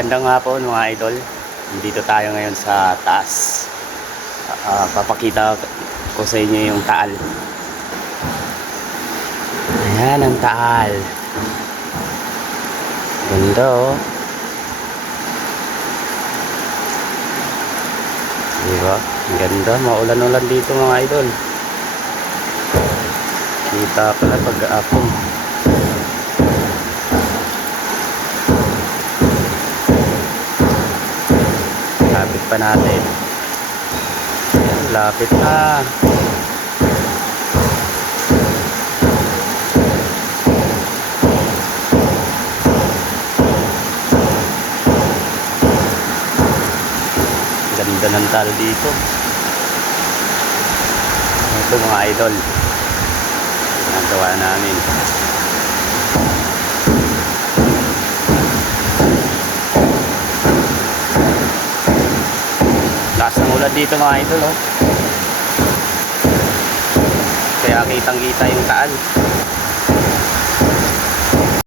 Magandang hapon mga idol. Dito tayo ngayon sa taas. Papakita ko sa inyo yung taal. Ayan ang taal. Ganda oh. Diba? Ang ganda. Maulan-ulan dito mga idol. Kita pala pag-aapon. Lapit pa natin. Ayan, lapit na. Ganda ng tal dito. Ito mga idol, nagawa namin. Lakas ng ulan dito mga idol oh. Kaya kitang kita yung taal.